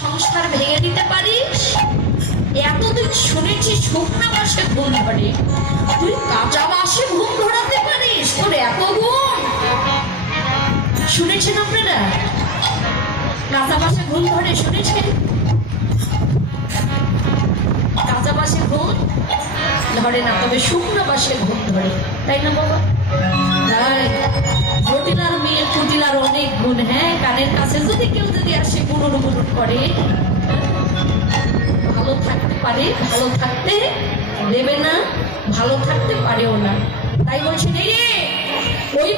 সংসার ভেঙে দিতে পারিস? এতদিন শুনেছি শুকনা মাসে ঘুম ধরে, তুই কাঁচা মাসে ঘুম ধরাতে পারিস? তোর এত গুণ! শুনেছেন আপনারা কাঁচা মাসে ঘুম ধরে? শুনেছেন কাঁচা মাসে ঘুম ধরে না, তবে শুকনো মাসে ঘুম ধরে, তাই না বাবা? জটিলার মেয়ে কুটিলার অনেক গুণ। হ্যাঁ, কানের কাছে যদি কেউ যদি আসে গুণুর গুণুর করে, ভালো থাকতে পারে, ভালো থাকতে দেবে না, ভালো থাকতে পারেও না। তাই বলছি ওই